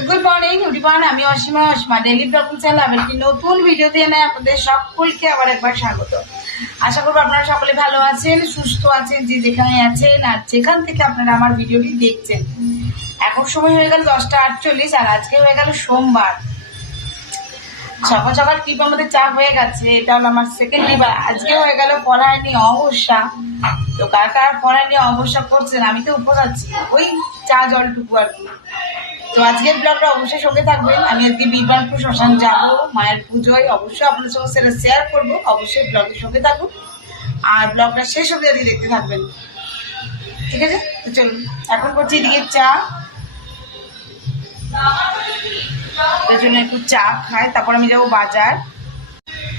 Good morning everyone, আমি Asima daily blog channel একটি নতুন ভিডিও দিয়ে আপনাদের সকলকে আবার একবার স্বাগত। আশা করব আপনারা সকলে ভালো আছেন, সুস্থ আছেন, যে যেখানে আছেন আর যেখান থেকে আপনারা আমার ভিডিওটি দেখছেন। এখন সময় হয়ে গেল 10:48 আর আজকে হয়ে গেল সোমবার। সকাল সকাল টিপ আমাদের চা হয়ে গেছে, এটা হলো আমার সেকেন্ড টিপ। আজকে হয়ে গেল পড়ায় নিয়ে অবসা। তো কার কার পড়ায় নিয়ে অবসা করছেন, আমি তো উপর আছি, ওই চা জলটুকু আর কি। তো আজকের ব্লগটা অবশ্যই সঙ্গে থাকবেন। আমি আজকে বিবানপুর শ্মশান যাবো মায়ের পুজোয়, অবশ্যই আপনাদের সঙ্গে সেটা শেয়ার করবো। অবশ্যই ব্লগের সঙ্গে থাকুন আর ব্লগটা শেষ অবধি আজকে দেখতে থাকবেন, ঠিক আছে? তো চলুন, এখন করছি এদিকে চা, তার জন্য একটু চা খাই, তারপর আমি যাবো বাজার।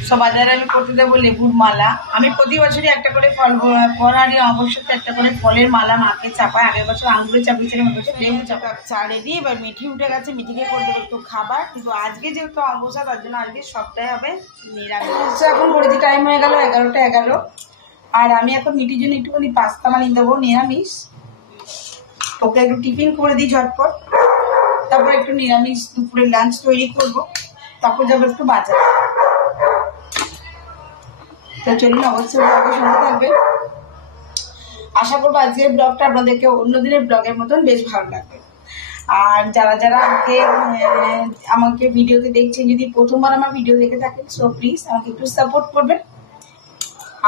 সব বাজারে আমি করতে দেবো লেবুর মালা। আমি প্রতি বছরই একটা করে ফল পরারি অবশ্যই একটা করে ফলের মালা মাকে চাপাই। আগের বছর আঙুরে চাপিয়েছিলাম, বছর লেবু চাপা। চা রেডি, এবার মিঠি উঠে গেছে, মিঠিকে করে দেবো একটু খাবার। কিন্তু আজকে যেহেতু অবসা, তার জন্য আজকে সবটাই হবে নিরামিষ। এখন ঘড়িতে টাইম হয়ে গেল 11টা 11, আর আমি এখন মিঠির জন্য একটুখানি পাস্তা বানিয়ে দেবো নিরামিষ। ওকে একটু টিফিন করে দিই ঝটপট, তারপর একটু নিরামিষ দুপুরে লাঞ্চ তৈরি করবো, তারপর যাবো একটু বাজার। তো চলুন, অবশ্যই ব্লগের সঙ্গে থাকবেন। আশা করবো আজকের ব্লগটা আপনাদেরকে অন্য দিনের ব্লগের মতন বেশ ভালো লাগবে। আর যারা যারা আমাকে ভিডিওতে দেখছেন, যদি প্রথমবার আমার ভিডিও দেখে থাকেন, সো প্লিজ আমাকে একটু সাপোর্ট করবেন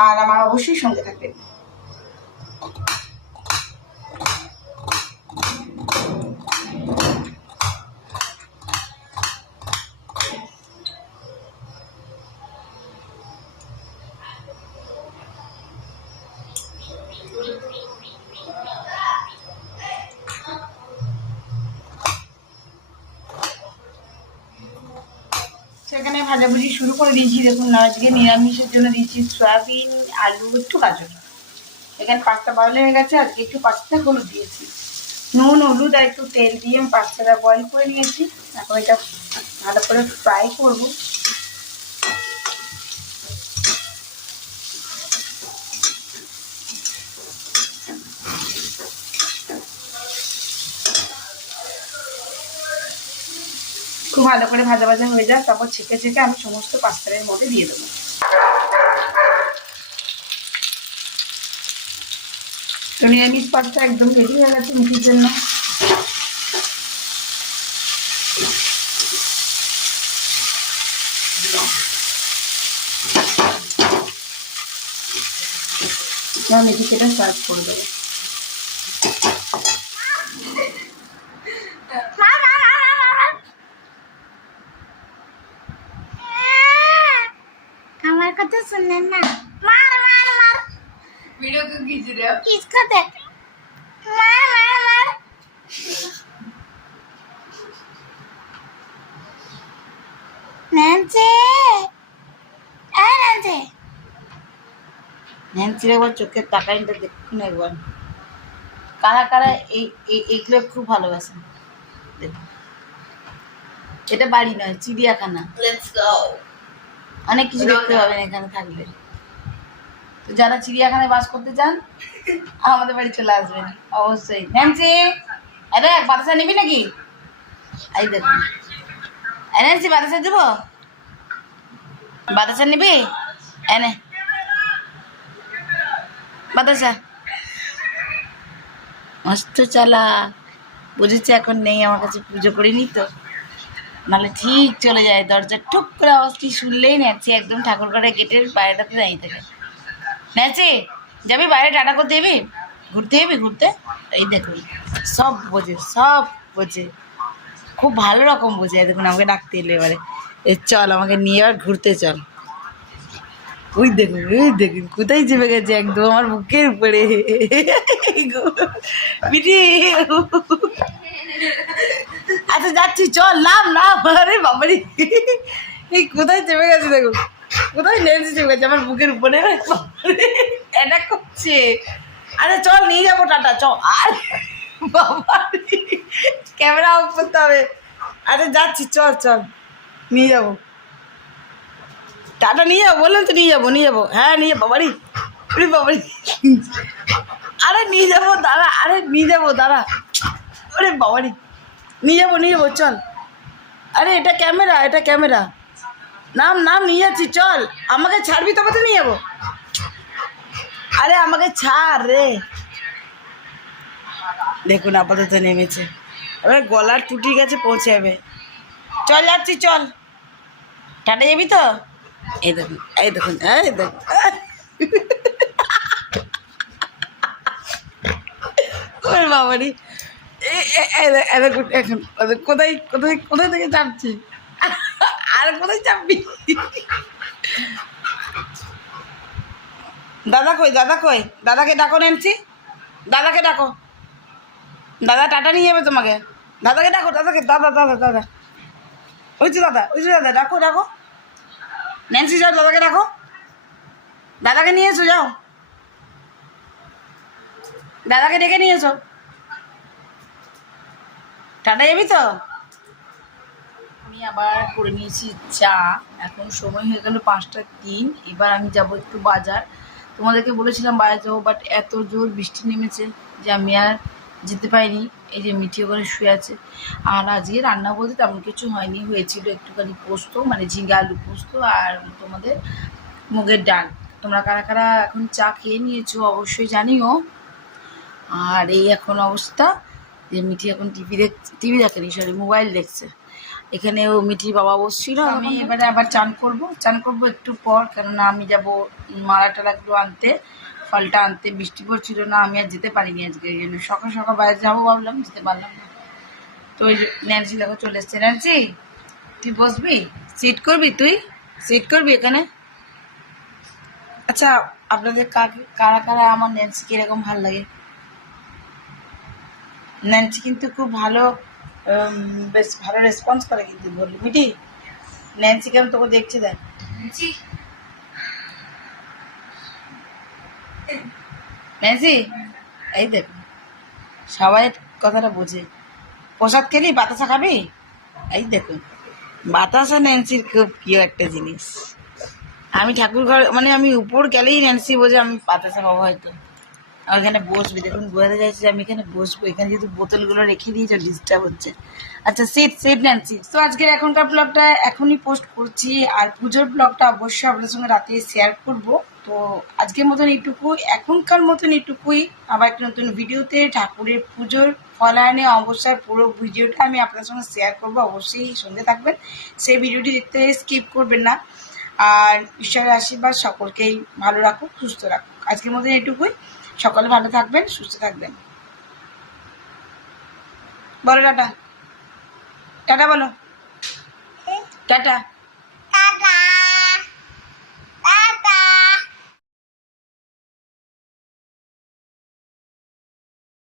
আর আমার অবশ্যই সঙ্গে থাকবেন। সেখানে ভাজাভুজি শুরু করে দিয়েছি। দেখুন, আজকে নিরামিষের জন্য দিয়েছি সয়াবিন, আলু, একটু গাজর। এখানে পাস্তা বয়েল হয়ে গেছে, আজকে একটু পাস্তা হলুদ দিয়েছি, নুন হলুদ আর একটু তেল দিয়ে আমি পাস্তাটা বয়েল করে নিয়েছি। এখন এটা ভালো করে ফ্রাই করবো। খুব ভালো করে ভাজা ভাজা হয়ে যায়, তারপর ছেঁকে ছেঁকে আমি সমস্ত পাস্তার মধ্যে দিয়ে দেবো। তো নিরামিষ পাস্তা একদম রেডি হয়ে গেছে মিঠির জন্য। মিঠি কেটে সার্ভ করে দেবো। আমার কথা শুনলেন না? মার মার মার ভিডিও তো খিঁচে রে, কিসকা দেখ, মার মার মার। ন্যান্সি, এই ন্যান্সি, ন্যান্সির একবার চোখের তাকাইটা দেখুন একবার। কারা কারা এইগুলো খুব ভালোবাসেন দেখুন। এটা বাড়ি নয়, চিড়িয়াখানা। অনেক কিছু দেখতে পাবেন এখানে থাকলে। তো যারা চিড়িয়াখানায় বাস করতে চান, আমাদের বাড়ি চলে আসবেন অবশ্যই। ন্যান্সি, আরে বাতাসা নিবি নাকি? এই দেখুন, ন্যান্সি বাতাসা দেবো, বাতাসা নিবি? এনে বাতাসা। মস্ত চালা, বুঝেছি এখন নেই আমার কাছে, পুজো করিনি তো, নাহলে ঠিক চলে যায়। দরজা ঠুক করে আওয়াজটি শুনলেই ন্যান্সি একদম ঠাকুরঘরের গেটের বাইরেটাতে দাঁড়িয়ে থাকে। ন্যান্সি, যাবি বাইরে, টাটা করতে যাবি, ঘুরতে যাবি ঘুরতে? এই দেখুন, সব বোঝে, সব বোঝে, খুব ভালো রকম বোঝে। দেখুন আমাকে ডাকতে এলো এবারে, চল আমাকে নিয়ে এবার ঘুরতে চল। ওই দেখুন কোথায় চেপে গেছে, একদম আমার বুকের উপরে। মিঠি, আচ্ছা যাচ্ছি, চল নাম নাম। আরে বাবারি, এই কোথায় চেপে গেছে দেখুন, কোথায় লেন্স চেপে গেছে আমার বুকের উপরে। এটা করছে, আরে চল নিয়ে যাবো, টাটা চ। আর বাবা, ক্যামেরা অফ করতে হবে। আরে যাচ্ছি, চল চল নিয়ে যাবো, টাটা নিয়ে যাবো, বললাম তো নিয়ে যাবো। হ্যাঁ নিয়ে যাবো, বাবারি বাবারি। আরে নিয়ে যাবো দাঁড়া, আরে নিয়ে যাবো দাঁড়া। ওরে বাবারি, নিয়ে যাবো চল। আরে এটা ক্যামেরা। নাম নিয়ে যাচ্ছি, চল। আমাকে ছাড়বি তবে তো নিয়ে যাবো। আরে আমাকে ছাড় রে। দেখুন আপাতত নেমেছে, এবার গলার টুটি গেছে, পৌঁছে যাবে। চল যাচ্ছি, চল। টাটা যাবি তো? এই দেখুন। ওরে বাবারি, এখন কোথায় থেকে চাপছি, আর কোথায় চাপবি? দাদা কই? দাদাকে ডাকো নেন্সি, দাদাকে ডাকো। দাদা টাটা নিয়ে যাবে তোমাকে। দাদাকে ডাকো, দাদা ওই যে দাদা, ডাকো নেন্সি, যাও দাদাকে ডাকো। দাদাকে নিয়ে এসো, যাও। দাদাকে ডেকে নিয়ে এসো। টাটা যাবি তো? আমি আবার করে নিয়েছি চা। এখন সময় হয়ে গেল 5টা 3। এবার আমি যাব একটু বাজার। তোমাদেরকে বলেছিলাম বাজার যাবো, বাট এত জোর বৃষ্টি নেমেছে যে আমি আর যেতে পারিনি। এই যে মিঠি ওখানে শুয়ে আছে। আর আজকে রান্না বলতে তেমন কিছু হয়নি, হয়েছিল একটুখানি পোস্ত, মানে ঝিঙ্গা আলু পোস্ত, আর তোমাদের মুগের ডাল। তোমরা কারা কারা এখন চা খেয়ে নিয়েছো অবশ্যই জানিও। আর এই এখন অবস্থা যে মিঠি এখন টিভি দেখেনি, সরি মোবাইল দেখছে। এখানে ও মিঠির বাবা বসছিল। আমি এবারে আবার চান করবো একটু পর, কেননা আমি যাব মালা টালাগুলো আনতে, ফলটা আনতে। বৃষ্টি পড়ছিল না, আমি আর যেতে পারিনি আজকে, এই জন্য সকাল বাইরে যাবো ভাবলাম, যেতে পারলাম না। তো ওই ন্যান্সি দেখো চলে এসছে। ন্যান্সি তুই বসবি? সিট করবি এখানে? আচ্ছা, আপনাদের কারা কারা আমার ন্যান্সি কিরকম ভালো লাগে? ন্যান্সি কিন্তু খুব ভালো, বেশ ভালো রেসপন্স করে কিন্তু, বললি মিটি। ন্যান্সি কেমন তোকে দেখছে, দেখ। ন্যান্সি, এই দেখ, সবাই কথাটা বোঝে। প্রসাদ খেলি, বাতাসা খাবি? এই দেখুন, বাতাসা ন্যান্সির খুব প্রিয় একটা জিনিস। আমি ঠাকুর ঘর, মানে আমি উপর গেলেই ন্যান্সি বোঝে আমি বাতাসা খাবো হয়তো। আর এখানে বসবি, দেখুন বোঝাতে চাইছি যে আমি এখানে বসবো। এখানে যেহেতু বোতলগুলো রেখে দিয়েছো, ডিস্টার্ব হচ্ছে। আচ্ছা সিট ন্যান্সি। তো আজকের এখনকার ব্লগটা এখনই পোস্ট করছি, আর পুজোর ব্লগটা অবশ্যই আপনাদের সঙ্গে রাতে শেয়ার করব। তো আজকের মতন এখনকার মতন এইটুকুই। আবার একটা নতুন ভিডিওতে ঠাকুরের পুজোর ফলায়নে অবশ্যই পুরো ভিডিওটা আমি আপনাদের সঙ্গে শেয়ার করবো, অবশ্যই সঙ্গে থাকবেন। সেই ভিডিওটি দেখতে স্কিপ করবেন না। আর ঈশ্বরের আশীর্বাদ সকলকেই ভালো রাখুক, সুস্থ রাখুক। আজকের মতন এইটুকুই। সকলে ভালো থাকবেন, সুস্থ থাকবেন। বলো টাটা বলো, টাটা।